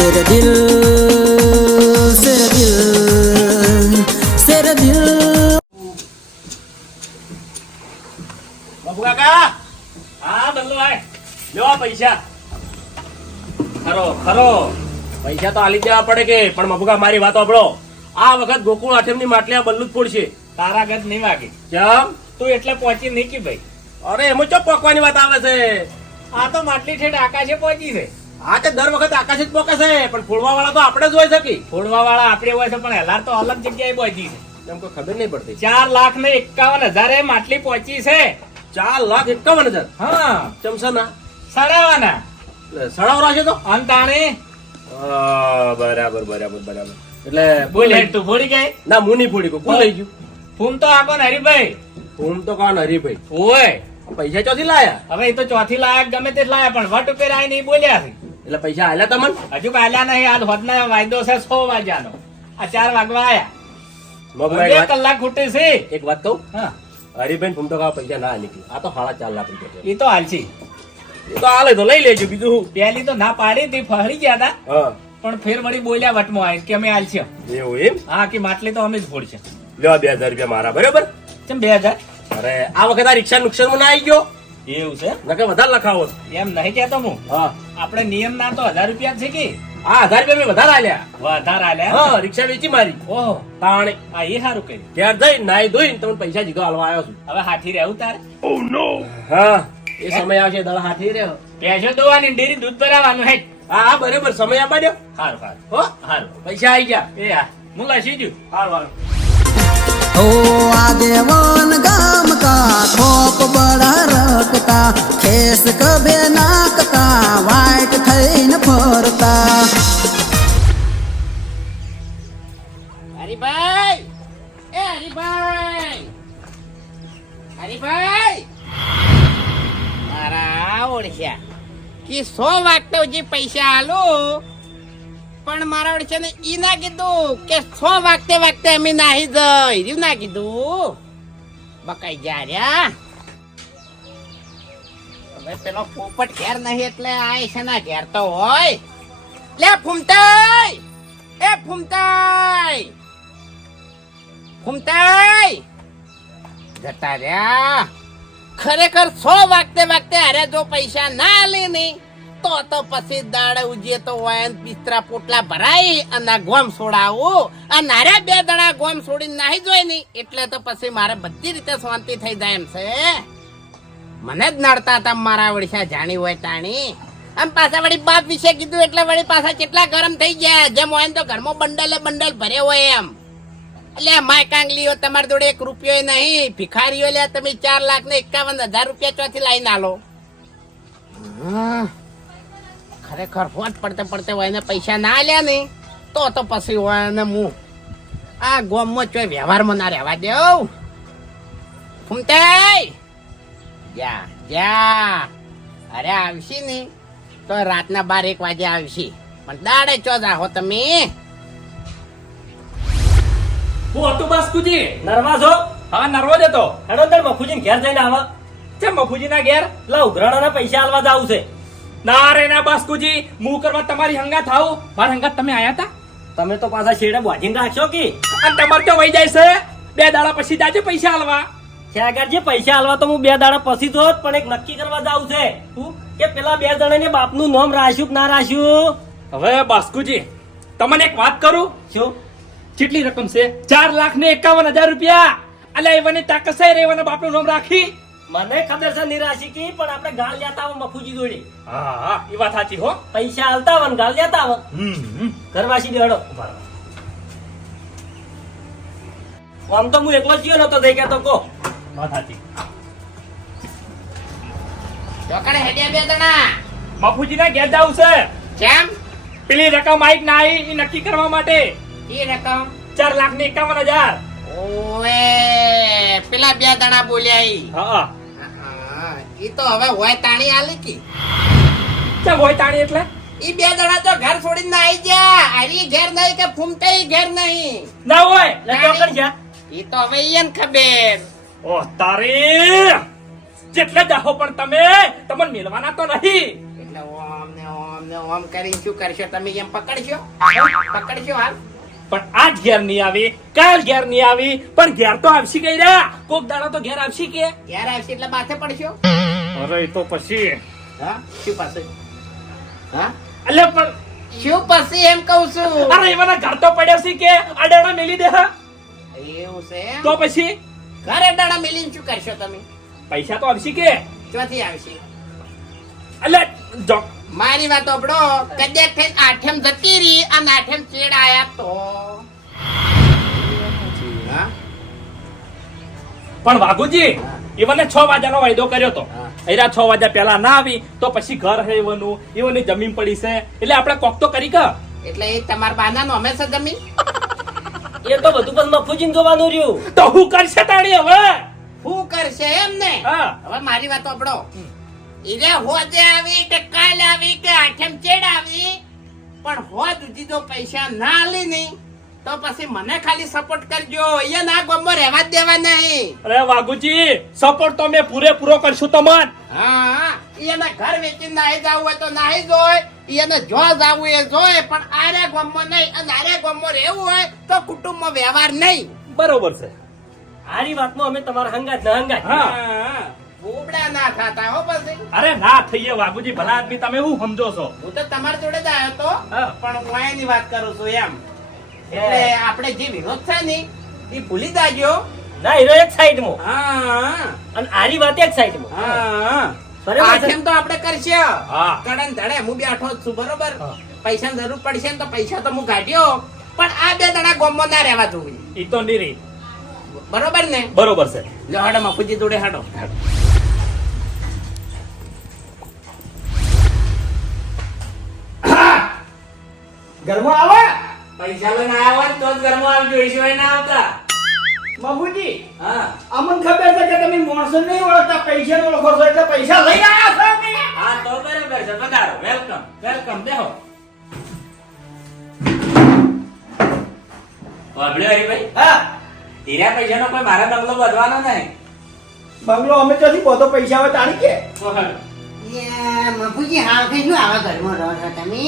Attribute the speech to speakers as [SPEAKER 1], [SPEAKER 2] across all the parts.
[SPEAKER 1] तेरे दिल तेरे दिल तेरे दिल
[SPEAKER 2] બાપુ કાકા હા બલ્લુ ભાઈ લ્યો આ પૈસા ખરો ખરો પૈસા તો આલી દેવા પડે કે પણ મબુકા મારી વાત સાંભળો આ વખત ગોકુળ આઠમની માટલી આ બલ્લુ જ ફોડશે
[SPEAKER 3] તારા ગત નહીં વાગી
[SPEAKER 2] કેમ
[SPEAKER 3] તું એટલે પહોંચી નહીં કે ભાઈ
[SPEAKER 2] અરે એમાં ચો પોકવાની વાત આવે છે
[SPEAKER 3] આ તો માટલી ઠેઠ આકાશે પહોંચી છે
[SPEAKER 2] આ તે દર વખત આકાશ જ પોકે છે પણ ફોડવા વાળા તો આપણે જ હોય શકી.
[SPEAKER 3] ફોડવા વાળા આપણે હોય છે પણ હેલાર તો અલગ જગ્યાએ પહોંચી છે.
[SPEAKER 2] એમ કોઈ ખબર નહીં પડતી.
[SPEAKER 3] ચાર લાખ ને એકાવન હજારે માટલી પહોંચી છે.
[SPEAKER 2] ચાર લાખ એકાવન હજાર?
[SPEAKER 3] હા.
[SPEAKER 2] ચમસાના
[SPEAKER 3] સડાવાના.
[SPEAKER 2] સડાવરા છે તો?
[SPEAKER 3] અંતાણે.
[SPEAKER 2] બરાબર બરાબર બરાબર. એટલે
[SPEAKER 3] બોલ. હેડ તું ફોડી ગઈ?
[SPEAKER 2] ના મુની ફોડી ફૂલ લઈ ગયું?
[SPEAKER 3] ફૂમ તો આ ને હરીભાઈ
[SPEAKER 2] ફૂમ તો કોણ? હરીભાઈ
[SPEAKER 3] ઓય.
[SPEAKER 2] પૈસા ચોથી લાયા?
[SPEAKER 3] હવે એ તો ચોથી લાયા ગમે તે લાયા પણ વટ ઉપર નહીં બોલ્યા છે.
[SPEAKER 2] એટલે પૈસા આલ્યા તમને?
[SPEAKER 3] હજુ પાલ્યા નહીં આ હોદના વાયદો છે સો વાગ્યાનો. આ ચાર વાગવા આયા. બે કલાક ખૂટે છે.
[SPEAKER 2] એક વાત કહું?
[SPEAKER 3] હા.
[SPEAKER 2] હરીભાઈ ફૂમટો તો પૈસા ના નીકળી. આ તો સાડા ચાર લાખ રૂપિયા
[SPEAKER 3] એ તો હાલશી.
[SPEAKER 2] એ તો હાલે તો લઈ લેજો બીજું શું?
[SPEAKER 3] પહેલી તો ના પાડી હતી ફરી ગયા હતા
[SPEAKER 2] હા.
[SPEAKER 3] પણ ફેર વળી બોલ્યા વટમાં આય કે અમે હાલશે.
[SPEAKER 2] એવું એમ?
[SPEAKER 3] હા કે માટલી તો અમે જ ફોડશે.
[SPEAKER 2] લ્યો બે હજાર રૂપિયા મારા બરાબર?
[SPEAKER 3] કેમ બે હજાર?
[SPEAKER 2] અરે આ વખત આ રિક્ષા નુકસાન ના આવી ગયો.
[SPEAKER 3] એવું છે?
[SPEAKER 2] નકર વધારે લખાવો
[SPEAKER 3] એમ નહીં કેતો હું.
[SPEAKER 2] હા.
[SPEAKER 3] આપણે નિયમ ના તો હજાર રૂપિયા છે કે?
[SPEAKER 2] હા હજાર રૂપિયા મેં વધારે આલ્યા.
[SPEAKER 3] વધારે આલ્યા?
[SPEAKER 2] હા રિક્ષા વેચી મારી.
[SPEAKER 3] ઓહો.
[SPEAKER 2] તાણે.
[SPEAKER 3] આ એ સારું કર્યું.
[SPEAKER 2] ઘેર જઈ નાઈ ધોઈ તમને પૈસા જીધો હાલવા આવ્યો છું.
[SPEAKER 3] હવે હાથી રહેવું તારે?
[SPEAKER 2] હા એ સમય આવશે દળ હાથી રહ્યો.
[SPEAKER 3] પેસો દોવાની ડેરી દૂધ ભરાવાનું હે
[SPEAKER 2] હા હા બરાબર સમય આપવા દો
[SPEAKER 3] સારું સારું
[SPEAKER 2] હો
[SPEAKER 3] સારું
[SPEAKER 2] પૈસા આવી ગયા.
[SPEAKER 3] એ હા હું લસી દઉં
[SPEAKER 2] સારું હારું.
[SPEAKER 1] હો આગેવાન ગામ કા ખોપ બડા રખતા ખેસ કભે નાકતા વાઈટ થઈને ફરતા.
[SPEAKER 4] હરિભાઈ! એ હરિભાઈ! હરિભાઈ! મારા ઓળખ્યા. કે સો વાગતા પૈસા આલો? પણ મારા છે ને ઈ ના કીધું કે સો વાગતે વાગતે અમે નાહી જઈ. રહ્યું ના કીધું? બકાઈ જા રહ્યા? પેલો પોપટ ઘેર નહીં એટલે આ છે ના ઘેર તો હોય. લે ફૂમતાઈ! એ ફૂમતાઈ! ફૂમતાઈ! જતા રહ્યા. ખરેખર સો વાગતે વાગતે અરે જો પૈસા ના લે ને તો તો પછી દાડે ઉજે તો વાયન, પિસ્તરા, પોટલા ભરાય અને ગોમ છોડાવું અને નારે બે દડા ગોમ છોડીને નાહી જોઈ નહીં. એટલે તો પછી મારે બધી રીતે શાંતિ થઈ જાય એમ છે. મને જ નડતા હતા મારા વળીસા જાણી હોય તાણી આમ પાછા વળી બાપ વિશે કીધું એટલે વળી પાછા કેટલા ગરમ થઈ ગયા. જેમ હોય તો ઘરમાં બંડલે બંડલ ભર્યો હોય એમ. એટલે માય કાંગલીઓ તમારી જોડે એક રૂપિયો નહીં. ભિખારીઓ લે તમે ચાર લાખ ને એકાવન હજાર રૂપિયા ચોથી લાવીને આલો. હા. ખરેખર હોત પડતે પડતે હોય પૈસા ના આલ્યા ને, તો તો પછી હોય ને હું આ ગોમમાં ચોય વ્યવહારમાં ના રહેવા દેવ ફૂમતે જા જા. અરે આવશી ને, તો રાતના બાર એક વાગે આવશી. પણ દાડે ચો જાહો તમે?
[SPEAKER 3] હું હતું બાસ્કુજી
[SPEAKER 2] નરવા છો?
[SPEAKER 3] હા, નરવો જ હતો.
[SPEAKER 2] હેડો તાર મફુજી ઘેર જઈને આવા.
[SPEAKER 3] ચે મફુજી ના ઘેર?
[SPEAKER 2] લા ઉઘરાણાના પૈસા આલવા જાવ છે.
[SPEAKER 3] ના રે ના બાસ્કુજી હું કરવા તમારી હંગાત આવ. મારા હંગાત તમે આયા હતા
[SPEAKER 2] તમે તો પાછા શેડા બોધીને રાખશો કે?
[SPEAKER 3] અને તમારે તો વહી જાય છે. બે દાડા પછી જાજે પૈસા આલવા.
[SPEAKER 2] જે પૈસા આલવા તો હું બે દાડા પછી તો પણ એક નક્કી કરવા જાઉં છે. કે પેલા બે જણાને બાપનું નામ રાખ્યું કે ના રાખ્યું?
[SPEAKER 3] હવે બાસ્કુજી તમને એક વાત કરું?
[SPEAKER 2] શું?
[SPEAKER 3] કેટલી રકમ છે? ચાર લાખ ને એકાવન હજાર રૂપિયા. અલ્યા એવાની તાકત રેવાના બાપનું નામ રાખી.
[SPEAKER 2] મને ખબર છે નિરાશી કી પણ આપણે ગાળ લેતા આવો મફુજી દોડી
[SPEAKER 3] હા હા એ વાત સાચી હો.
[SPEAKER 2] પૈસા આલતા આવો ગાળ લેતા આવો. ઘરવાસી દેડો આમ તો હું એકલો જ ગયો નતો થઈ ગયા તો કો
[SPEAKER 3] વાત સાચી.
[SPEAKER 4] ચોકડે હેડ્યા બે જણા.
[SPEAKER 3] મફુજી ના ઘેર જાવ છે.
[SPEAKER 4] કેમ?
[SPEAKER 3] પેલી રકમ આઈક ના આવી એ નક્કી કરવા માટે.
[SPEAKER 4] એ રકમ?
[SPEAKER 3] ચાર લાખ ને એકાવન હજાર.
[SPEAKER 4] ઓએ પેલા બે જણા બોલ્યા ઈ.
[SPEAKER 3] હા.
[SPEAKER 4] ઈ તો હવે હોય તાણી આલી કી.
[SPEAKER 3] કે હોય તાણી એટલે?
[SPEAKER 4] ઈ બે જણા તો ઘર છોડીને આવી ગયા. આરી ઘેર નહીં કે ફૂમતે ઘેર નહીં.
[SPEAKER 3] ના હોય
[SPEAKER 2] એટલે કર છે
[SPEAKER 4] ઈ તો હવે ઈયન ખબર.
[SPEAKER 3] ઓ તારી! જેટલે જાહો પણ તમે તમને મેળવાના તો નહીં.
[SPEAKER 4] એટલે ઓમ ને ઓમ ને ઓમ કરી શું કરશો? તમે એમ પકડશો? પકડશો હાલ?
[SPEAKER 5] પણ આજ ઘેર નહીં આવી કાલ ઘેર નહીં આવી પણ ઘેર તો આવશે કઈ રહ્યા. કોક દાડો તો ઘેર આવશે કે?
[SPEAKER 4] ઘેર આવશે એટલે માથે પડશો?
[SPEAKER 5] અરે તો પછી.
[SPEAKER 4] હા? શું પાસે? હા?
[SPEAKER 5] એટલે પણ
[SPEAKER 4] શું પછી એમ કહું છું?
[SPEAKER 5] અરે એવાના ઘર તો પડ્યો છે કે અડાડા મેલી દે હા?
[SPEAKER 4] એવું છે
[SPEAKER 5] તો પછી?
[SPEAKER 4] ઘરે દાડા મેલીને શું કરશો તમે?
[SPEAKER 5] પૈસા તો આવશે કે?
[SPEAKER 4] ચોથી આવશે.
[SPEAKER 5] અલે જો.
[SPEAKER 4] મારી વાત આપડો કદાચ થઈને આઠમ જતી રહી અને આઠમ ચેડ આયા તો.
[SPEAKER 5] પણ વાઘુજી એવને છ વાજાનો વાયદો કર્યો તો.
[SPEAKER 4] હા.
[SPEAKER 5] છ વાગ્યા પહેલા ના આવી તો પછી ઘર હે એવાની જમીન પડી છે. એટલે આપણે કોક તો કરી કા
[SPEAKER 4] એટલે એ તમારા બાનાનું હંમેશા જમીન?
[SPEAKER 6] એ તો બધું પણ મફુજીન જોવાનું રહ્યું.
[SPEAKER 5] તો હું કરશે તાણી હવે?
[SPEAKER 4] હું કરશે એમ ને
[SPEAKER 5] હા.
[SPEAKER 4] હવે મારી વાત આપડો ઈરે હોજે આવી કે કાલ આવી કે આઠમ ચેડ આવી પણ હોજ તો પૈસા ના લે નહીં. તો પછી મને ખાલી સપોર્ટ કરજો. અહીંયા ના ગમો રહેવા જ દેવા નહીં.
[SPEAKER 5] અરે વાઘુજી સપોર્ટ તો મેં પૂરેપૂરો કરશું તમાર.
[SPEAKER 4] હા એને ઘર વેચીને નાહી જવું હોય તો નાહી જોય એને જો જાવું એ જોય પણ આરે ગમો નહીં અને આરે ગમો રહેવું હોય તો કુટુંબમાં વ્યવહાર નહીં.
[SPEAKER 5] બરોબર છે.
[SPEAKER 6] આરી વાતમાં અમે તમારા હંગાત ના હંગાત.
[SPEAKER 5] હા.
[SPEAKER 4] બોબડા ના ખાતા હો પછી.
[SPEAKER 5] અરે ના થઈએ વાઘુજી ભલા આદમી તમે હું સમજો છો?
[SPEAKER 4] હું તો તમારી જોડે જ આવ્યો તો.
[SPEAKER 5] હા.
[SPEAKER 4] પણ હું એની વાત કરું છું એમ. એટલે આપણે જે વિરોધ છે ને એ ભૂલી જાજો.
[SPEAKER 6] ના હીરો એક સાઈડમાં.
[SPEAKER 4] હા.
[SPEAKER 6] અને આરી વાત એક સાઈડમાં.
[SPEAKER 4] હા.
[SPEAKER 6] બરાબર
[SPEAKER 4] તો આપણે કરશે.
[SPEAKER 5] હા.
[SPEAKER 4] કડન ધડે હું બેઠો છું બરોબર? પૈસા જરૂર પડશે તો પૈસા તો હું કાઢ્યો. પણ આ બે દડા ગોમો ના રહેવા જોઈએ.
[SPEAKER 5] ઈ તો નહીં રહી
[SPEAKER 4] બરોબર ને?
[SPEAKER 5] બરોબર છે.
[SPEAKER 4] લો હાડો મફુજી જોડે હાડો.
[SPEAKER 7] ઘરમાં આવો.
[SPEAKER 4] પૈસા લઈને આવ્યા હોય તો જ ઘરમાં આવજો એ સિવાય ના આવતા.
[SPEAKER 7] બાબુજી
[SPEAKER 4] હા.
[SPEAKER 7] અમને ખબર છે કે તમે માણસો નહીં ઓળખતા પૈસા ઓળખો છો એટલે પૈસા લઈ આવ્યા છો
[SPEAKER 3] હા તો બરાબર છે. વધારો વેલકમ વેલકમ બેહો. વાભળ્યો હરીભાઈ
[SPEAKER 7] હા.
[SPEAKER 3] ધીરા પૈસાનો કોઈ મારા બંગલો બધવાનો નહીં.
[SPEAKER 7] બંગલો અમે ત્યાંથી બધો પૈસા આવે તાણી કે
[SPEAKER 8] મફુજી હાવ કે શું આવા ઘરમાં રહો છો તમે?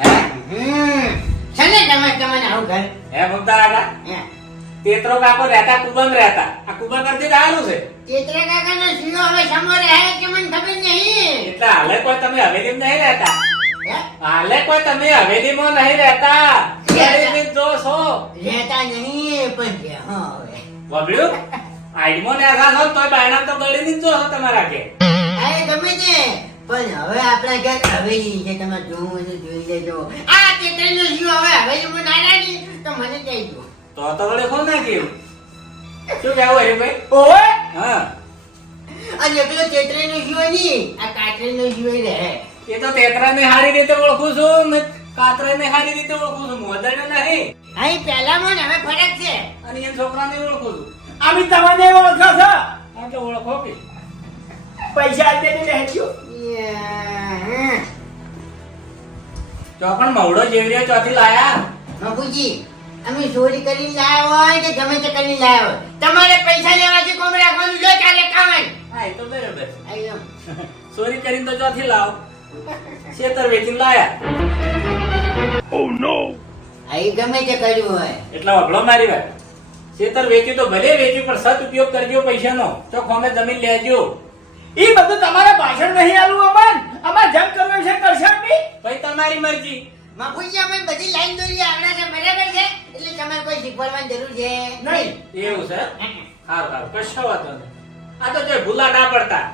[SPEAKER 3] હે?
[SPEAKER 8] હમ. ચાલે તમે તમને આવું ઘર?
[SPEAKER 3] હે ભૂમતા કાકા
[SPEAKER 8] હે.
[SPEAKER 3] તેતરો કાકો રહેતા કુબન રહેતા. આ કુબન કરતી આવેલું છે?
[SPEAKER 8] તેતરા કાકા નો શિયો હવે સમોર રહે કે મને ખબર નહીં?
[SPEAKER 3] એટલે હાલે કોઈ તમે હવેલીમાં નહીં રહેતા? હાલે કોઈ તમે હવેલીમાં નહીં રહેતા? હવેલીમાં જ છો.
[SPEAKER 8] રહેતા નહીં પણ છે હા હવે.
[SPEAKER 3] વાભળ્યું આઈડમો ને આઘા છો તો બાયણા તો ગળી દીધો છો તમારા કે
[SPEAKER 8] આ એ ગમે તે. પણ હવે આપણે ઘર હવેલી છે તમે જોવું હોય તો જોઈ લેજો. આ ચેતરાનો જીવ હવે હવેલીમાં ના રાખી તો મને કહી દો
[SPEAKER 3] તો તો વળે કોણ ના કેવું શું કહેવું હરીભાઈ
[SPEAKER 7] ઓય
[SPEAKER 3] હા.
[SPEAKER 8] અને પેલો ચેતરાનો જીવ નહીં આ કાટરીનો જીવ રહે.
[SPEAKER 3] એ તો તેતરાને સારી રીતે ઓળખું છું ને કાતરાને સારી રીતે ઓળખું છું મોદરને નહીં.
[SPEAKER 8] અહીં પહેલામાં હવે ફરક છે.
[SPEAKER 3] અને એ છોકરાને ઓળખું છું.
[SPEAKER 7] આમી તમને ઓળખો છો?
[SPEAKER 3] આ ઓળખો કે.
[SPEAKER 7] પૈસા આપીને દેજો
[SPEAKER 3] પણ મવડો જેવી રહ્યો ચોથી લાયા?
[SPEAKER 8] બાપુજી અમે ચોરી કરી લાયા હોય કે ગમે તે કરી લાયા હોય? તમારે પૈસા લેવા છે કોમ રાખવાનું લો ચાલે કામન
[SPEAKER 3] હા એ તો બરાબર
[SPEAKER 8] આયો.
[SPEAKER 3] ચોરી કરીને તો ચોથી લાવ. શેતર વેચીને લાયા.
[SPEAKER 8] ઓ નો આઈ ગમે તે કર્યું હોય.
[SPEAKER 3] એટલા વગડો મારી વાત. શેતર વેચ્યું તો ભલે વેચ્યું પણ સદ ઉપયોગ કરજો પૈસાનો. તો કોમે જમીન લેજો.
[SPEAKER 7] ઈ બધું તમારે ભાષણ નહીં આલું અમન અમાર જેમ કરવું છે કરશો અમે
[SPEAKER 3] ભાઈ તમારી મરજી.
[SPEAKER 8] બાપુજી અમે બધી લાઈન દોરી આવડે છે બરાબર છે? એટલે તમારે કોઈ શીખવાડવાની જરૂર છે?
[SPEAKER 7] નહીં.
[SPEAKER 3] એવું છે? સારું સારું. કશો વાતો નહીં. આ તો જો ભૂલા ના પડતા.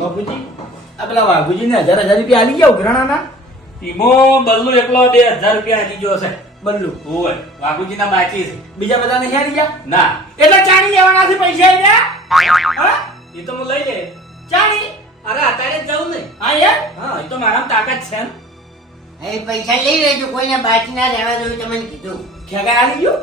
[SPEAKER 7] બાપુજી આ પેલા વાઘુજી ને હજાર હજાર રૂપિયા આલી ગયા ઉઘરાણાના?
[SPEAKER 3] ટીમો બલ્લુ એકલો બે હજાર રૂપિયા આલી ગયો છે.
[SPEAKER 7] બલ્લુ.
[SPEAKER 3] હોય. વાઘુજી ના બાકી છે.
[SPEAKER 7] બીજા બધા નહીં આલી ગયા?
[SPEAKER 3] ના.
[SPEAKER 7] એટલે ચાણી લેવાનાથી પૈસા આવ્યા હા?
[SPEAKER 3] એ તો હું લઈ લે
[SPEAKER 7] ચાણી
[SPEAKER 3] અરે અત્યારે જ જવું નહીં
[SPEAKER 7] હા યાર.
[SPEAKER 3] હા એ તો મારામાં તાકાત છે
[SPEAKER 8] એ પૈસા લઈ લેજો કોઈને બાકી ના રહેવા દઉં તમને કીધું.
[SPEAKER 7] ખેગા આવી ગયો?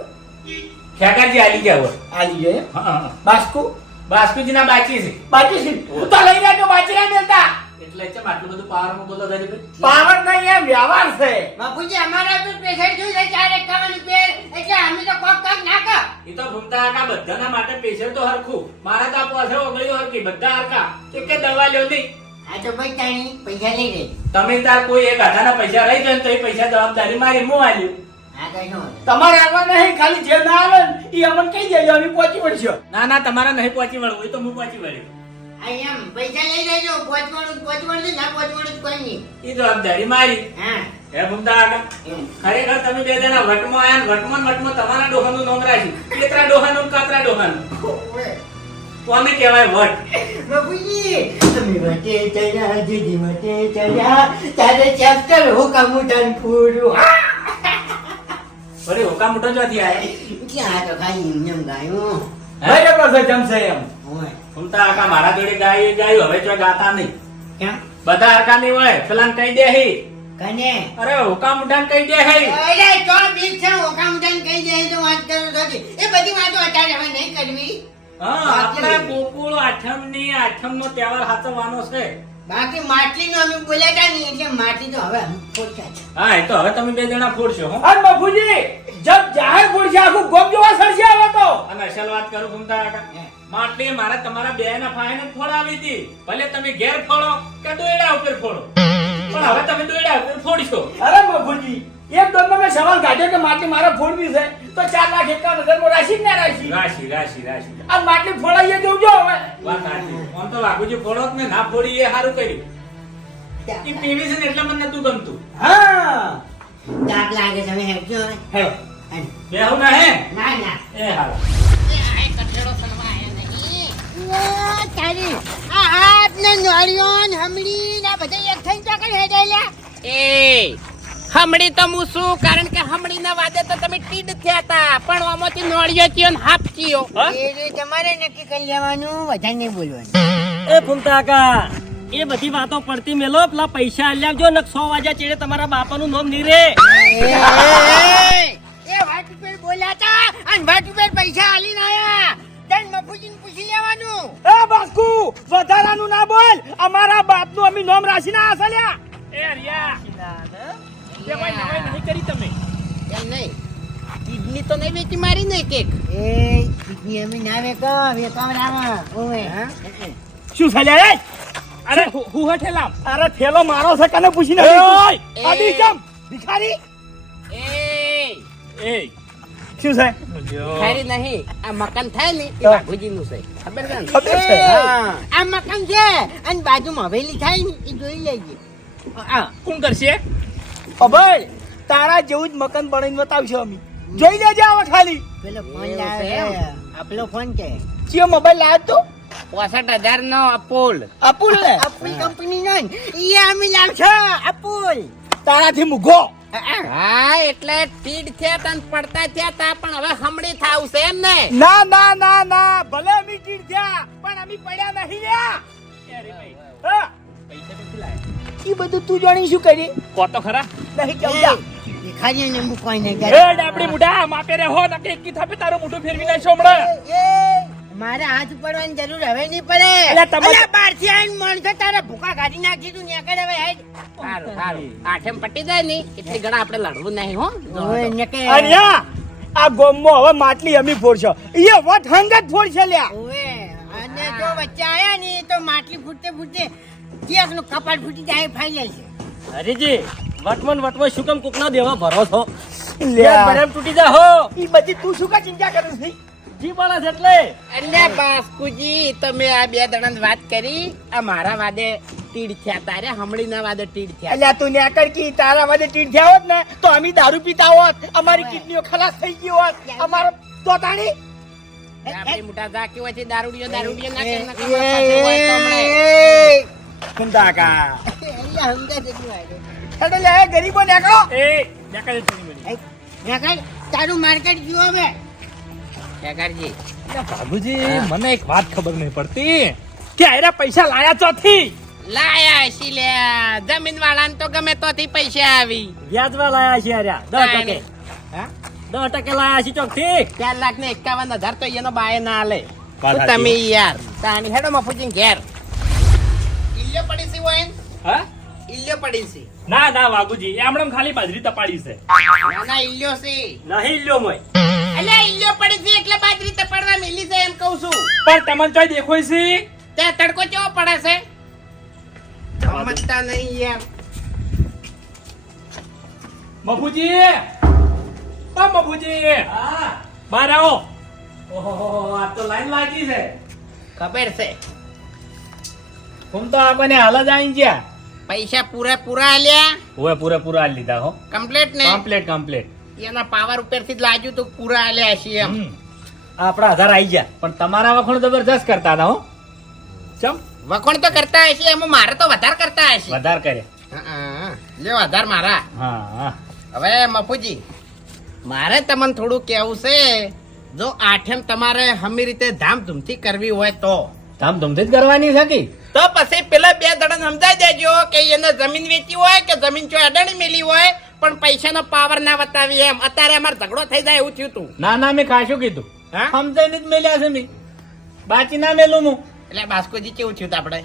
[SPEAKER 3] ખેકાજી આલી ગયા હોય.
[SPEAKER 7] આલી ગયો
[SPEAKER 3] હા
[SPEAKER 7] બાસ્કુ?
[SPEAKER 3] બાસ્કુજી ના બાકી છે.
[SPEAKER 7] બાકી છે? તો લઈ લેજો બાકી ના મેલતા.
[SPEAKER 3] એટલે ચમ આટલું બધું પાવરમાં બોલો તારી ભાઈ?
[SPEAKER 7] પાવર નહીં એમ વ્યવહાર છે.
[SPEAKER 8] બાપુજી અમારા તો પ્રેશર જોઈ જાય ચાર એકાવન રૂપિયા. એટલે અમે તો કોક કામ ના કર
[SPEAKER 3] એ તો ભૂમતા કાકા બધાના માટે પેશન્ટ તો હરખું. મારા તો પાસે ઓગળ્યો હરકી બધા હરખા. કે કે દવા લ્યો નહીં
[SPEAKER 8] આ તો ભાઈ તાણી પૈસા લઈ લે.
[SPEAKER 3] તમે તાર કોઈ એક આધાના પૈસા રહી જાય ને તો એ પૈસા જવાબદારી મારી હું આલ્યું
[SPEAKER 8] આ કઈ
[SPEAKER 7] તમારે આવવા નહીં ખાલી જે ના આવે ને એ અમને કહી જાય અમે પહોંચી વળશો.
[SPEAKER 3] ના ના તમારે નહીં પહોંચી વળવું એ તો હું પહોંચી વળ્યું
[SPEAKER 8] એમ પૈસા લઈ લેજો પહોંચવાનું પહોંચવાનું ના પહોંચવાનું કોઈ નહીં.
[SPEAKER 3] જવાબદારી મારી.
[SPEAKER 8] હા.
[SPEAKER 3] હે ભૂમતા આગા ખરેખર તમે બે જણા વટમાં આયા વટમાં વટમાં તમારા ડોહાનું નામ રાખ્યું. કેતરા ડોહાનું કાતરા ડોહાનું? કોને કહેવાય વટ?
[SPEAKER 8] બાપુજી અમે વટે ચડ્યા જીજી વટે ચડ્યા. તારે ચેપ્ટર હુકમ ઉઠાન પૂરું.
[SPEAKER 3] અરે હોકા મોટો જ્યાંથી આયા?
[SPEAKER 8] ક્યાં તો ખાઈ એમ એમ ગાયું
[SPEAKER 7] બરાબર છે જમશે એમ?
[SPEAKER 8] હોય
[SPEAKER 3] ભૂમતા આકા મારા જોડે ગાય ગાયું હવે જો ગાતા નહીં.
[SPEAKER 8] કેમ?
[SPEAKER 3] બધા આકા નહીં હોય પેલા કહી દે હી.
[SPEAKER 8] કને?
[SPEAKER 3] અરે હુકામ ઉડાન કહી દે હે.
[SPEAKER 8] અરે તો બીક છે હુકામ ઉડાન કહી દે તો વાત કરું નથી એ બધી વાતો અત્યારે હવે નહીં કરવી.
[SPEAKER 3] હા આપણા ગોકુળ આઠમની આઠમ નો તહેવાર સાચવવાનો છે.
[SPEAKER 8] બાકી માટલી નો અમે બોલ્યા હતા ને એટલે માટલી તો હવે અમે ફોડતા છે
[SPEAKER 3] હા એ તો હવે તમે બે જણા ફોડશો હો.
[SPEAKER 7] અરે બાપુજી જબ જાહેર ફોડશે આખું ગોમ જોવા સરશે હવે તો.
[SPEAKER 3] અને અસલ વાત કરું ગુમતા કાકા માટલી મારે તમારા બે ના ફાઈને ફોડાવી હતી. ભલે તમે ઘેર ફોડો કે દોયડા ઉપર ફોડો. પણ હવે તમે દોયડા ઉપર ફોડશો.
[SPEAKER 7] અરે બાપુજી એક દોનમાં મેં સવાલ કાઢ્યો કે માટલી મારે ફોડવી છે તો ચાર લાખ એકાવન હજારમાં રાશિ ના રાશી?
[SPEAKER 3] રાશી રાશી રાશી.
[SPEAKER 7] આ માટલી ફોડાઈએ જવું જો હવે.
[SPEAKER 3] વાત સાચી. આમ તો વાઘુજી ફોડો જ ને ના ફોડી એ સારું કર્યું. એ પીવી છે ને એટલે મને નતું ગમતું.
[SPEAKER 7] હા.
[SPEAKER 8] ચાર લાગે તમે હેડજો હવે.
[SPEAKER 7] હેલો
[SPEAKER 8] હાલ.
[SPEAKER 3] બે હું ના હે?
[SPEAKER 8] ના ના.
[SPEAKER 3] એ હારું
[SPEAKER 8] આ હાથ ને નળિયો ને હમણી બધા એક થઈને તો કઈ હેડેલા.
[SPEAKER 4] એ હમણી તો હું શું કારણ કે હમણી ના વાદે તો તમે ટીડ થયા હતા. પણ આમાંથી નોળિયો થયો ને હાફ થયો.
[SPEAKER 8] એ તમારે નક્કી કરી લેવાનું વધારે નહીં બોલવાનું.
[SPEAKER 6] એ ફૂમતા કાકા એ બધી વાતો પડતી મેલો પેલા પૈસા આલ્યા ને સો વાગ્યા ચેડે તમારા બાપાનું નામ નહીં રે
[SPEAKER 8] એ વાત ઉપર બોલ્યા તા અને વાત ઉપર પૈસા આલીને આયા. તન મફુજીને પૂછી લેવાનું.
[SPEAKER 7] એ બાકુ વધારાનું ના બોલ. અમારા બાપનું અમે નોમ રાશી ના આસલ્યા
[SPEAKER 3] એ હરિયા. તે નવાઈ નહીં કરી તમે
[SPEAKER 4] એમ નહીં કિડની તો નહીં વેચી મારી ને કેક
[SPEAKER 8] એ કિડની અમે ના વેકો વેકાવડાવા ઓવે
[SPEAKER 7] શું થયા રે
[SPEAKER 3] અરે હું હેઠેલા
[SPEAKER 7] અરે થેલો મારો છે? કને પૂછીને
[SPEAKER 4] ઓય
[SPEAKER 7] આડી જમ ભિખારી
[SPEAKER 4] એ
[SPEAKER 3] એ
[SPEAKER 7] શું છે
[SPEAKER 4] ખરી નહીં આ મકાન થાય ને એ
[SPEAKER 7] હા.
[SPEAKER 4] છે. ખબર છે
[SPEAKER 7] ખબર છે
[SPEAKER 8] આ મકાન છે અને બાજુમાં હવેલી થાય ને એ જોઈ લેજે.
[SPEAKER 3] આ કોણ કરશે?
[SPEAKER 7] અભય તારા જેવું જ મકાન બનાવીને બતાવશો અમે. જોઈ લેજે આવો ખાલી.
[SPEAKER 8] પેલો ફોન લાવે
[SPEAKER 4] છે એમ?
[SPEAKER 8] છે. આ પેલો ફોન કે.
[SPEAKER 7] ચિયો મોબાઈલ લાવ તો
[SPEAKER 4] પોસઠ હજાર નો અપોલ.
[SPEAKER 7] અપુલ ને?
[SPEAKER 8] અપુલ કંપની નો ઈ અમે લાવશો અપુલ.
[SPEAKER 7] તારાથી મુગો
[SPEAKER 4] હા એટલે ટીડ થયા તન પડતા થયા તા પણ હવે હમણી થાવ છે એમ ને.
[SPEAKER 7] ના ના ના ના. ભલે અમે ટીડ થયા પણ અમે પડ્યા નહીં લ્યા હા. ઈ બધું તું જાણી શું કરી?
[SPEAKER 3] કો તો ખરા?
[SPEAKER 7] નહીં કેવું જા.
[SPEAKER 8] ભિખારી ને મૂકવાય નહીં
[SPEAKER 3] એ ડાબડી મુઢા માપે રે હો નકે એકી થાપે તારું મોઢું ફેરવી નાખશો હમણાં.
[SPEAKER 8] મારે હાથ પડવાની જરૂર હવે નહીં પડે.
[SPEAKER 3] એટલે તમારે-
[SPEAKER 8] અલ્યા બહારથી આવીને માણસો તારે ભૂખા કાઢી નાખી તું નેકળ હવે હેડ.
[SPEAKER 4] સારું સારું. આઠેમ પટી જાય ને એટલે ઘણા આપણે લડવું નહીં હો.
[SPEAKER 8] ઓય, નેકળ.
[SPEAKER 7] અન્યા આ ગોમમાં હવે માટલી અમી ફોડશો ઈ વટ હંગત ફોડશે લ્યા.
[SPEAKER 8] ઓએ અને જો વચ્ચે આયા ને તો માટલી ફૂટતે ફૂટતે કેસનું કપાળ ફૂટી જાય ફાઈ જાય છે.
[SPEAKER 6] હરીજી વટમન વટમાં શું કેમ કોકના દેવા ભરો છો?
[SPEAKER 7] લ્યા.
[SPEAKER 6] બરેમ તૂટી જા હો
[SPEAKER 7] ઈ બધી તું શું કા ચિંતા કરે છે?
[SPEAKER 6] જી બાળા છે એટલે.
[SPEAKER 4] અને બાસ્કુજી તમે આ બે જણાની વાત કરી આ મારા વાદે તીડ થયા તારે હમણી ના વાદે તીડ થયા
[SPEAKER 7] અલ્યા તું નેકર કી તારા વાદે ટીટ થયા હોત ને તો અમે દારૂ પીતા હોત અમારી કિડનીઓ ખલાસ થઈ ગઈ હોત અમારો તોતાણી.
[SPEAKER 4] આપણી મોટા ઝાકી હોય છે દારૂડિયો દારૂડિયો ના કે ના કે
[SPEAKER 8] એ,
[SPEAKER 4] થશે હોય તો હમણાં.
[SPEAKER 8] એ,
[SPEAKER 7] કુંતા કા
[SPEAKER 8] અલ્યા, હમણાં જેટલું આવ્યું.
[SPEAKER 7] હેડો લે ગરીબો નેકો
[SPEAKER 3] એ નકા ચડી મળી
[SPEAKER 8] નેકળ, તારું માર્કેટ જુઓ હવે.
[SPEAKER 4] ખેગારજી,
[SPEAKER 3] બાબુજી મને એક વાત ખબર નહીં પડતી. કે આયરા પૈસા લાયા ચોથી?
[SPEAKER 4] લાયા છે લે. જમીન વાળાને તો ગમે તોથી પૈસા આવી.
[SPEAKER 6] વ્યાજમાં લાયા છે આર્યા દસ ટકે.
[SPEAKER 4] હા?
[SPEAKER 6] દસ ટકે લાયા છે ચોકથી?
[SPEAKER 4] ચાર લાખ ને એકાવન હજાર તો એનો બાય ના લે. તમે યાર? તાણી હેડો મફુજી ઘેર. ઇલ્યો પડી સી હોય?
[SPEAKER 3] હા?
[SPEAKER 4] ઇલ્લે પડી સી
[SPEAKER 3] ના ના વાગુજી એ હમણાં ખાલી બાજરી તપાડી છે.
[SPEAKER 4] ના ના સી
[SPEAKER 6] નહીં લ્યો મોય.
[SPEAKER 4] અલ્યા ઇલ્યો પડી સી એટલે બાજરી તપાડવા મિલી છે એમ કહું છું.
[SPEAKER 3] પણ તમને તો દેખોય છે.
[SPEAKER 4] તે તડકો કેવો પડે છે? સમજતા નહીં એમ.
[SPEAKER 3] મફુજી! ઓ મફુજી! બહાર આવો. ઓહો આ તો લાઈન લાગી છે.
[SPEAKER 4] ખબર છે.
[SPEAKER 3] હું તો આપણને હાલ જ આવી ગયા.
[SPEAKER 4] પૈસા પૂરા પૂરા આલ્યા?
[SPEAKER 3] ઓએ પૂરેપૂરા આલી લીધા હો.
[SPEAKER 4] કમ્પ્લીટ ને?
[SPEAKER 3] કમ્પ્લીટ કમ્પ્લીટ
[SPEAKER 4] એના પાવર ઉપરથી જ લાગ્યું તો પૂરા આલ્યા છે એમ.
[SPEAKER 3] આપણા આધાર આવી ગયા પણ તમારા વખણ જબરજસ્ત કરતા હતા હો. ચમ.
[SPEAKER 4] વખણ તો કરતા હશે એમાં મારે તો વધારે કરતા હશે.
[SPEAKER 3] વધારે કરે.
[SPEAKER 4] લે વધારે મારા.
[SPEAKER 3] હા હા.
[SPEAKER 4] હવે મફુજી મારે તમને થોડું કેવું છે. જો આઠમ તમારે હમી રીતે ધામધૂમથી કરવી હોય તો.
[SPEAKER 3] ધામધૂમથી જ કરવાની છે કે?
[SPEAKER 4] તો પછી પેલા બે દડન સમજાઈ દેજો કે એને જમીન વેચી હોય કે જમીન જો અડાણી મેલી હોય પણ પૈસાનો પાવર ના બતાવી એમ. અત્યારે અમારે ઝઘડો થઈ જાય એવું થયું તું.
[SPEAKER 3] ના ના મેં ખાશું કીધું.
[SPEAKER 4] હા?
[SPEAKER 3] સમજાઈને જ મેલ્યા છે મેં. બાકી ના મેલું હું.
[SPEAKER 4] એટલે બાસ્કોજી કેવું થયું તું આપણે?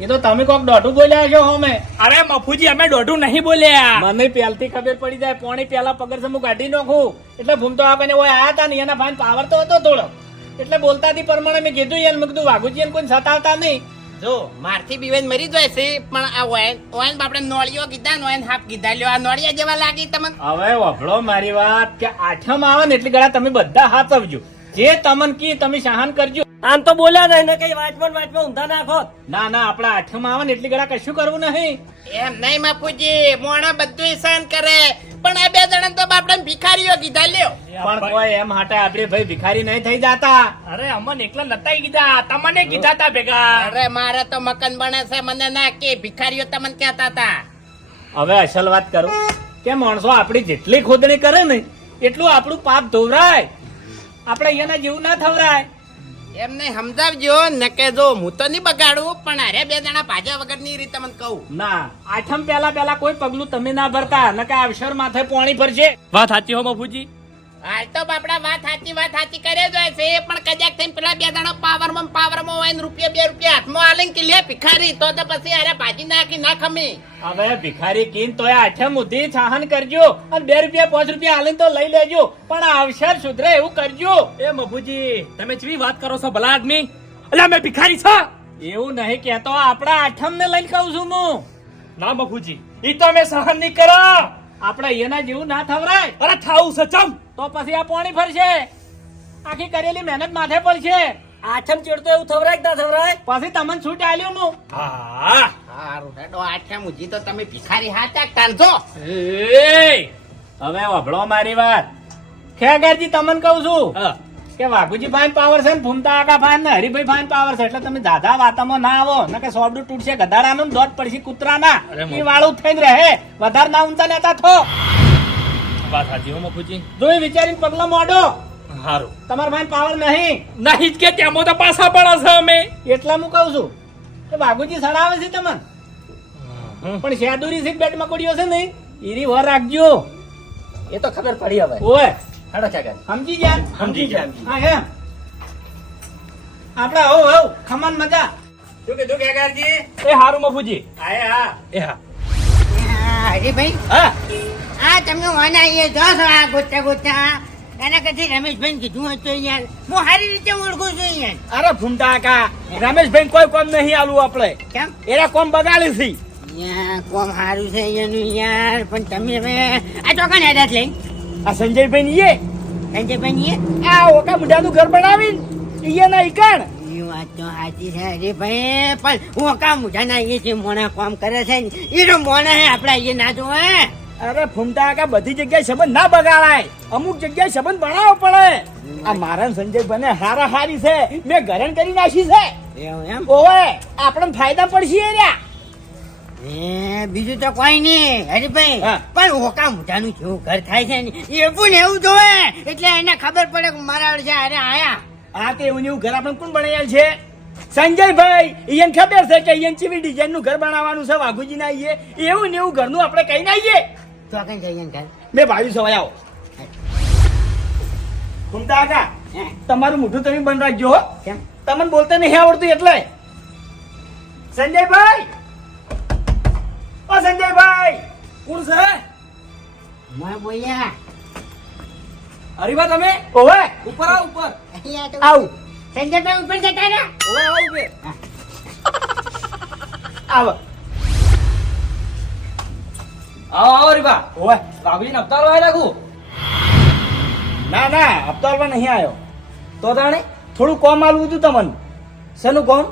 [SPEAKER 3] એ તો તમે કોક દોઢું બોલ્યા છો હોમે
[SPEAKER 7] અરે મફુજી અમે દોઢું નહીં બોલ્યા.
[SPEAKER 3] મને પહેલથી ખબર પડી જાય પોણી પેલા પગર હું કાઢી નાખું. એટલે ભૂમતો આપણને ઓય આયા હતા ને એના ભાન પાવર તો હતો થોડો. એટલે બોલતાથી પ્રમાણે મેં કીધું યાર મેં કીધું વાઘુજી કોઈ સતાવતા નહીં.
[SPEAKER 4] જો, મારથી બીવેન મરી જાય છે, પણ આ ઓયન ઓયન આપણે નોળિયો કીધા ઓયન હાફ કીધા. લ્યો, આ નોળિયા જેવા લાગી તમને?
[SPEAKER 3] હવે વફળો મારી વાત કે આઠમ આવે ને એટલી ગળા તમે બધા હાથ આવજો. જે તમન કી તમે સહન કરજો.
[SPEAKER 6] આમ તો બોલ્યા નહીં ને કઈ વાંચમાં વાંચમાં ઊંધા નાખો
[SPEAKER 3] ના ના આપણા આઠમાં આવે ને એટલી ગળા કશું કરવું નહીં.
[SPEAKER 4] એમ નહીં બાપુજી. મોણા બધું સહન કરે. પણ આ બે જણા તો બાપડા ભિખારીઓ કીધા લ્યો.
[SPEAKER 3] પણ કોઈ એમ હાટે આપણે ભાઈ ભિખારી નહીં થઈ જાતા.
[SPEAKER 7] અરે અમને એકલા નતા કીધા. તમને કીધા તા ભેગા.
[SPEAKER 4] અરે મારે તો મકાન બને છે. મને ના કે ભિખારીઓ તમને કહેતા હતા
[SPEAKER 3] હવે અસલ વાત કરું કે માણસો આપણી જેટલી ખોદણી કરે ને એટલું આપણું પાપ ધોવરાય. આપણે અહીંયાના જેવું ના થવરાય.
[SPEAKER 4] એમને સમજાવજો ને કે જો હું તો નહીં બગાડું પણ અરે બે જણા ભાજ્યા વગરની રીતે મને કહું.
[SPEAKER 3] ના આઠમ પેલા પેલા કોઈ પગલું તમે ના ભરતા નકા અવસર માથે પોણી ભરશે
[SPEAKER 7] વાત સાચી હો મફુજી
[SPEAKER 4] હાલ તો બાપડા વાત સાચી વાત સાચી કરે જ હોય છે. પણ કજાક થઈને પેલા બે જણા પાવરમાં પાવરમાં હોય ને રૂપિયા બે રૂપિયા હાથમાં આલે કે લે ભિખારી તો તો પછી અરે ભાજી નાખી ના ખમી.
[SPEAKER 3] હવે ભિખારી કીન તો આઠમ મુધી સહન કરજો અને બે રૂપિયા પાંચ રૂપિયા હાલીને તો લઈ લેજો. પણ અવસર સુધરે એવું કરજો.
[SPEAKER 7] એ મભુજી તમે ચેવી વાત કરો છો ભલા આદમી. અલ્યા અમે ભિખારી છો.
[SPEAKER 3] એવું નહીં કેતો આપણા આઠમ ને લઈને કહું છું હું.
[SPEAKER 7] ના મભુજી ઈ તો અમે સહન નહીં કરો.
[SPEAKER 3] આપણે અહીંયાના જેવું ના થવરાય.
[SPEAKER 7] અરે થાવું સચમ
[SPEAKER 3] તો પછી આ પોણી ફરશે. આખી કરેલી મહેનત માથે પડશે.
[SPEAKER 6] આઠમ ચેડતો એવું થવરાય કે ના થવરાય?
[SPEAKER 3] પછી તમને છૂટ આલ્યું નું?
[SPEAKER 7] હા.
[SPEAKER 4] હારું હેડો આઠમ ઉજી તો તમે ભિખારી હાચા
[SPEAKER 3] એ! હવે વભળો મારી વાત. ખેગરજી તમને કહું છું.
[SPEAKER 7] હા.
[SPEAKER 3] કે વાઘુજી ફાઈન પાવર છે ને ભૂમતા આકા ફાઈન ને હરિભાઈ ફાઈન પાવર છે એટલે તમે દાદા વાતામાં ના આવો. ન કે સોડું તૂટશે ગધાડાનું ને દોટ પડશે કૂતરાના. એ વાળું થઈને રહે. વધારે ના ઊંચા નેતા થો.
[SPEAKER 7] વાત સાચી હો મફુજી
[SPEAKER 3] જોઈ વિચારીને પગલો મોડો.
[SPEAKER 7] હારું.
[SPEAKER 3] તમારા ફાઈન પાવર નહીં.
[SPEAKER 7] નહીં કે ત્યાં તો પાછા પડે છે અમે.
[SPEAKER 3] એટલા હું કહું છું કે વાઘુજી સડાવે છે તમને. પણ શેદુરી સીટ બેટ મકોડીઓ છે નહીં ઈરી વર રાખજો.
[SPEAKER 6] એ તો ખબર પડી હવે.
[SPEAKER 3] ઓય.
[SPEAKER 6] હેડો ચાગા
[SPEAKER 3] સમજી ગયા?
[SPEAKER 7] સમજી ગયા.
[SPEAKER 3] હા એમ. આપડે હવ હવ ખમન મજા. શું કીધું કેગારજી
[SPEAKER 7] એ હારું મફુજી.
[SPEAKER 3] આય હા.
[SPEAKER 7] એ હા.
[SPEAKER 8] હરીભાઈ
[SPEAKER 7] હા.
[SPEAKER 8] આ તમે ઓના એ જો છો આ ગોતા ગોતા એના રમેશભાઈ કીધું હતું યાર હું સારી રીતે ઓળખું છું યાર
[SPEAKER 7] અરે ફૂમતા કા રમેશભાઈ કોઈ કોમ નહીં આલું આપણે.
[SPEAKER 8] કેમ?
[SPEAKER 7] એરા કોમ બગાડી છે.
[SPEAKER 8] કોમ સારું છે એનું યાર પણ તમે હવે આ ચોકન હેડાત લઈ.
[SPEAKER 7] આ સંજયભાઈ ની એ?
[SPEAKER 8] સંજયભાઈ
[SPEAKER 7] આ ઓકા મુઢાનું ઘર બનાવીને ઈએ ના ઈકણ.
[SPEAKER 8] એ વાત તો સાચી છે. અરે ભાઈ પણ હું કામ મુઠા ના એ છે મોણા કામ કરે છે ને એ તો મોણા હે આપડા એ ના જો હે
[SPEAKER 7] અરે ફૂમતા કા બધી જગ્યાએ સંબંધ ના બગાડાય. અમુક જગ્યાએ સંબંધ બનાવવો પડે. આ મારા ને સંજયભાઈ ને હારા હારી છે. મેં ઘરણ કરી નાખી છે.
[SPEAKER 8] એવું એમ?
[SPEAKER 7] ઓવે આપણને ફાયદા પડશે રહ્યા
[SPEAKER 8] બીજું તો કોઈ નહીં હરીભાઈ. પણ ઓકા મોટાનું જેવું ઘર થાય છે ને એવું ને એવું જોવે. એટલે એને ખબર પડે કે મારા છે અરે આયા.
[SPEAKER 7] આ તે એવું ને એવું ઘર આપણે કોણ બનાવેલ છે? સંજયભાઈ ઈયન ખબર છે કે ઈયન ચીવી ડિઝાઇનનું ઘર બનાવવાનું છે વાઘુજી ના આઈએ એવું ને એવું ઘરનું આપણે કઈ નાઈએ
[SPEAKER 8] તો કઈ જઈએ ઘર?
[SPEAKER 7] મેં ભાવ્યું સવાય આવો. ઘૂમતા હતા તમારું મોઢું તમે બંધ રાખજો
[SPEAKER 8] કેમ?
[SPEAKER 7] તમને બોલતા નહીં આવડતું એટલે. સંજયભાઈ! ઓ સંજયભાઈ. કોણ છે?
[SPEAKER 8] મેં બોલ્યા.
[SPEAKER 7] હરીબા તમે? ઓવે. ઉપર આવ ઉપર. આવ.
[SPEAKER 8] સંજયભાઈ ઉપર જતા ને
[SPEAKER 7] ઓવે આવ ઉપર આવો.
[SPEAKER 9] આવો આવો રીબા
[SPEAKER 7] ઓય
[SPEAKER 9] બાબુજીને હપ્તા લવાય નાખું
[SPEAKER 7] ના ના હપ્તાલમાં નહીં આવ્યો
[SPEAKER 9] તો તાણે
[SPEAKER 7] થોડું કોમ આલવું હતું તમને.
[SPEAKER 9] શેનું
[SPEAKER 7] કોમ?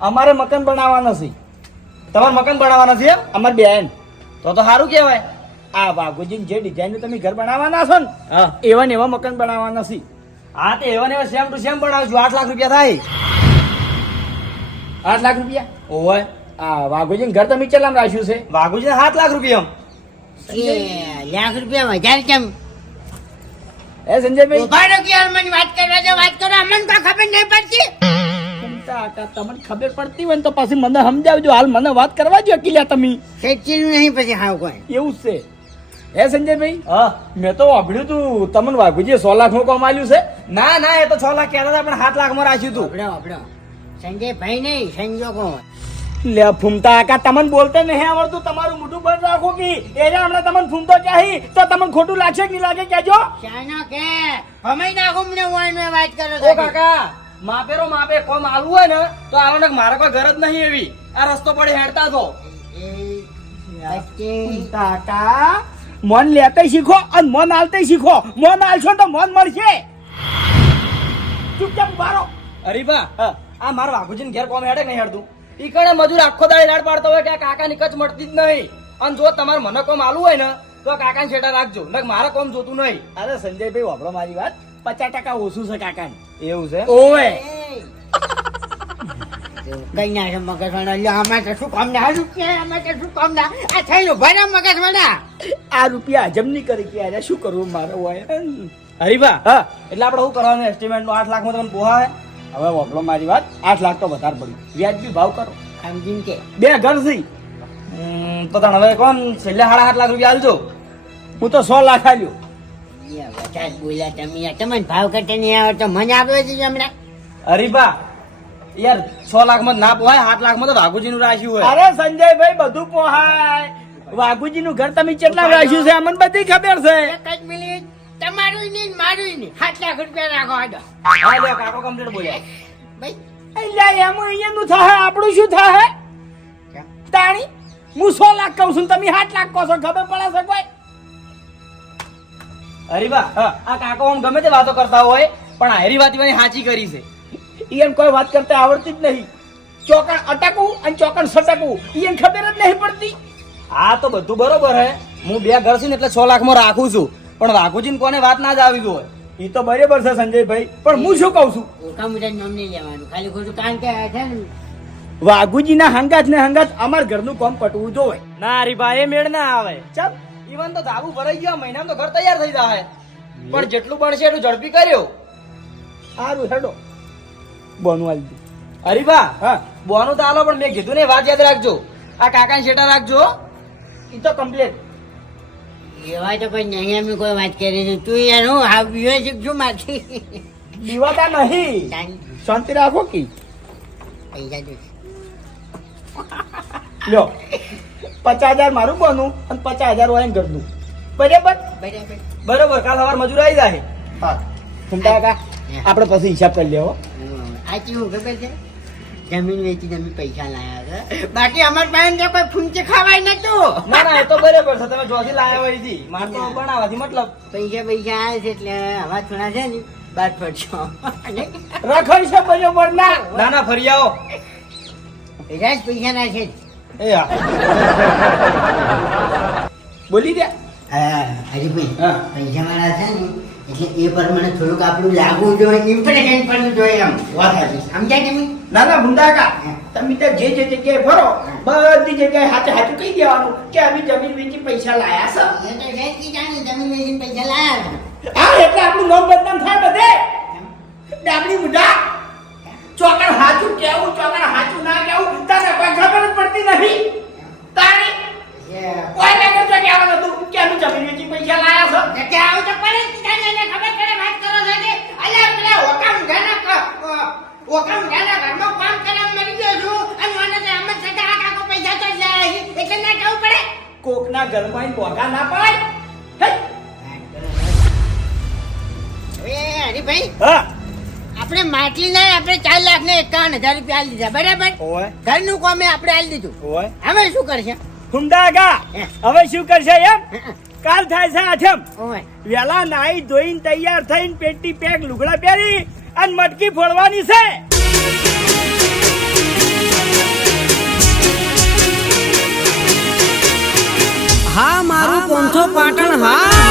[SPEAKER 7] અમારે મકાન બનાવવાનું છે.
[SPEAKER 9] તમારે મકાન બનાવવાના છે
[SPEAKER 7] અમારી બેન
[SPEAKER 9] તો તો સારું કહેવાય.
[SPEAKER 7] આ વાઘુજી જે ડિઝાઇન તમે ઘર બનાવવાના છો ને એવા ને એવા મકાન બનાવવાના છે.
[SPEAKER 9] હા તો એવા ને એવા સેમ ટુ સેમ બનાવજો. આઠ લાખ રૂપિયા થાય.
[SPEAKER 7] આઠ લાખ રૂપિયા?
[SPEAKER 9] ઓય
[SPEAKER 7] આ વાઘુજી ઘર તમે ચલામ રાખ્યું છે.
[SPEAKER 9] વાઘુજીને સાત લાખ રૂપિયા
[SPEAKER 8] એ લાખ રૂપિયા વધારે કેમ?
[SPEAKER 7] એ સંજયભાઈ.
[SPEAKER 8] ઊભા કે મને વાત કરવા જો વાત કરો. અમને તો ખબર નહીં પડતી.
[SPEAKER 7] કાકા, તમને ખબર પડતી હોય ને તો પછી મને સમજાવજો. હાલ મને વાત કરવા જો અકીલ્યા તમે.
[SPEAKER 8] સેચીનું નહીં પછી હાવ કોઈ.
[SPEAKER 7] એવું છે. હે સંજયભાઈ?
[SPEAKER 9] હા
[SPEAKER 7] મેં તો વાપર્યું તું. તમને વાઘુજીએ સો લાખનું કામ આલ્યું છે.
[SPEAKER 9] ના ના એ તો છ લાખ કહેતા હતા પણ સાત લાખમાં રાખ્યું તું.
[SPEAKER 8] આપડો આપડો સંજય ભાઈ નહીં સંજોગો
[SPEAKER 7] લે ફૂમતા આકા તમને બોલતા નહીં આવડતું? તમારું મોઢું બંધ રાખો કે. એને હમણાં તમને ફૂમતો ચાહી. તો તમને ખોટું લાગશે કે નહીં લાગે? કહેજો.
[SPEAKER 8] શાનો કે અમે નાખું મને મેં વાત કરો
[SPEAKER 9] છો. કાકા. માપેરો માપે કોમ આલવું હોય ને તો આલો મારે કોઈ ગરજ નહીં એવી. આ રસ્તો પડે હેડતા તો
[SPEAKER 7] કાકા. મન લેતે શીખો અને મન આલતે શીખો. મન આલશો તો મન મળશે. ચૂપચાપ મારો
[SPEAKER 9] હરીબા
[SPEAKER 7] હા.
[SPEAKER 9] આ મારો વાઘુજીને ઘેર કોમ હેડે નહીં હેડતું? ઈકડે મજૂર આખો દાડી લાડ પાડતો હોય કે આ કાકાની કચ મળતી જ નહીં. અને જો તમારે મને કોમ આલવું હોય ને તો આ કાકાને છેટા રાખજો. નક મારે કોમ જોતું નહીં.
[SPEAKER 7] અરે સંજયભાઈ વાપરો મારી વાત. પચાસ ટકા ઓછું છે કાકા
[SPEAKER 9] એવું છે?
[SPEAKER 7] ઓવે.
[SPEAKER 8] કઈ ના છે મગજ વાળા લ્યો આમાં તો કામ ના? રૂપિયા આમાં તો કામ ના? આ ભરા મગજ વાળા
[SPEAKER 7] આ રૂપિયા હજમ નહીં કરી કે યાર શું કરવું મારે હોય
[SPEAKER 9] હરીબા
[SPEAKER 7] હા.
[SPEAKER 9] એટલે આપણે શું કરવાનું? એસ્ટિમેટનું આઠ લાખમાં તમને પોહાય
[SPEAKER 7] હવે વાપરો મારી વાત. આઠ લાખ તો વધારે પડ્યું. વ્યાજબી ભાવ કરો.
[SPEAKER 8] સમજીને કે?
[SPEAKER 7] બે ઘર છે
[SPEAKER 9] તો તને હવે કોણ? છેલ્લે સાડા સાત લાખ રૂપિયા આલજો
[SPEAKER 7] હું તો સો લાખ આલ્યો
[SPEAKER 8] બોલ્યા તમે તમને ભાવ કરતા નહીં આવે તો મને આપો છે હમણાં
[SPEAKER 9] હરીબા યાર છ લાખમાં ના પોહાય આઠ લાખમાં તો વાઘુજીનું રાખ્યું હોય.
[SPEAKER 7] અરે સંજયભાઈ બધું પોહાય. વાઘુજી નું ઘર તમે કેટલા રાખ્યું છે અમને બધી ખબર છે.
[SPEAKER 8] મિનિટ. તમારું નહીં મારું નહીં. સાત લાખ રૂપિયા રાખો આડો.
[SPEAKER 9] હા કાકો કમ્પ્લીટ બોલ્યા.
[SPEAKER 8] ભાઈ.
[SPEAKER 7] એટલે એમ અહીંયાનું થાય આપણું શું થાય? તાણી હું સો લાખ કહું છું તમે સાત લાખ કહો છો ખબર પડે છે કોઈ?
[SPEAKER 9] હરીબા. આ કાકો આમ ગમે તે વાતો કરતા હોય પણ આ હેરી વાત મને સાચી કરી છે.
[SPEAKER 7] એમ કોઈ વાત કરતા આવડતી જ નહીં. ચોકણ અટકવું અને ચોકણ સટકવું એમ ખબર જ નહીં પડતી.
[SPEAKER 9] હા તો બધું બરોબર હે. હું બે ઘર છું ને એટલે છ લાખમાં રાખું છું. પણ વાઘુજીને કોને વાત ના જ આવી હોય.
[SPEAKER 7] એ તો બરાબર છે સંજયભાઈ પણ હું શું કહું છું?
[SPEAKER 8] ઓકા મુજબ નામ નહીં લેવાનું. ખાલી ખોટું કારણ કે છે ને.
[SPEAKER 7] વાઘુજીના હંગાત ને હંગાત અમાર ઘરનું કામ પટવું જોવે
[SPEAKER 9] ના હરીબા એ મેળ ના આવે.
[SPEAKER 7] ચાલ.
[SPEAKER 9] ઈવન તો ધાબુ ભરાઈ ગયા મહિનામાં તો ઘર તૈયાર થઈ જાય પણ જેટલું બનશે એટલું ઝડપી કર્યો.
[SPEAKER 7] સારું હેડો. બોનું આવી અરે
[SPEAKER 9] હરીબા
[SPEAKER 7] હા.
[SPEAKER 9] બોનું તો આલો પણ મેં કીધું ને વાત યાદ રાખજો. આ કાકાને શેટા રાખજો.
[SPEAKER 7] એ તો કમ્પ્લેટ
[SPEAKER 8] એવા તો કોઈ નહીં અમે કોઈ વાત કરી છે તું એનું આ આવ્યો શીખજો માથી
[SPEAKER 7] દીવાતા નહીં. શાંતિ રાખો કે.
[SPEAKER 8] પૈસા દે
[SPEAKER 7] લ્યો. પચાસ હજાર મારું બોનું અને પચાસ હજાર હોય ઘરનું. બરાબર?
[SPEAKER 8] બરાબર.
[SPEAKER 9] બરોબર. કાલ સવાર મજૂર આવી જાય
[SPEAKER 7] હા. ઘૂમતા કાકા આપણે પછી હિસાબ કરી લેવો.
[SPEAKER 8] આ કેવું ખબર છે? જમીન વેચી તમે પૈસા લાયા હતા બાકી અમાર પાસે તો કોઈ ફૂંચે ખાવાય નતું
[SPEAKER 9] ના ના એ તો બરાબર છે. તમે જોથી લાયા હોયથી માર તો બનાવવાથી મતલબ.
[SPEAKER 8] પૈસા પૈસા આવે છે એટલે આવા થોડા છે ને બાદ પડશો
[SPEAKER 7] રખડ છે બરાબર પણ
[SPEAKER 9] ના. ના ફરી આવો.
[SPEAKER 8] પૈસા જ પૈસા ના છે
[SPEAKER 9] એ
[SPEAKER 7] બોલી દે.
[SPEAKER 8] હા. હરીભાઈ પૈસા છે ને એટલે એ પ્રમાણે થોડુંક આપણું લાગવું જોઈએ ઇમ્પ્રેશન પણ જોઈએ એમ વાત હતી સમજ્યા તમે
[SPEAKER 7] ના ના ભૂંડાકા. તમે તો જે જે જગ્યાએ ભરો બધી જગ્યાએ હાથે હાથું કહી દેવાનું કે અમે જમીન વેચી પૈસા લાયા છે.
[SPEAKER 8] જમીન વેચી પૈસા લાયા.
[SPEAKER 7] હા એટલે આપણું નામ બદનામ થાય બધે. ડાબડી મુઢા ચોકણ હાચું કેવું ચોકર હાચું ના કેવું તને કોઈ ખબર જ પડતી નથી? તારી? કોઈ ને તો કેવાનું હતું કે જમીન વેચી પૈસા લાયા છો?
[SPEAKER 8] કે આવું તો પડે જાણે એને ખબર કરે વાત કરો કે અલ્યા પેલા ઓકામ ક- ઓકામ ગાના ઘરમાં કામ કરવા મરી ગયો છું. અને મને તો એમ જ થતા આ કાકો પૈસા તો જાય એટલે ના કહું પડે?
[SPEAKER 7] કોકના ઘરમાં બોગા ના પાય હે?
[SPEAKER 8] હરીભાઈ
[SPEAKER 7] હા.
[SPEAKER 8] આપણે માટલી ના આપણે ચાર લાખ ને એકાવન હજાર રૂપિયા આલી દીધા બરાબર? ઘરનું કામે આપણે આલી દીધું. હવે શું કરશે?
[SPEAKER 7] હુંડા ગા. હવે શું કરશે એમ? કાલ થાય છે આઠમ. વેલા નાઈ ધોઈને તૈયાર થઈને પેટી પેક લુગડા પહેરી અને મટકી ફોડવાની છે.
[SPEAKER 1] હા મારું પોંથો પાટણ હા.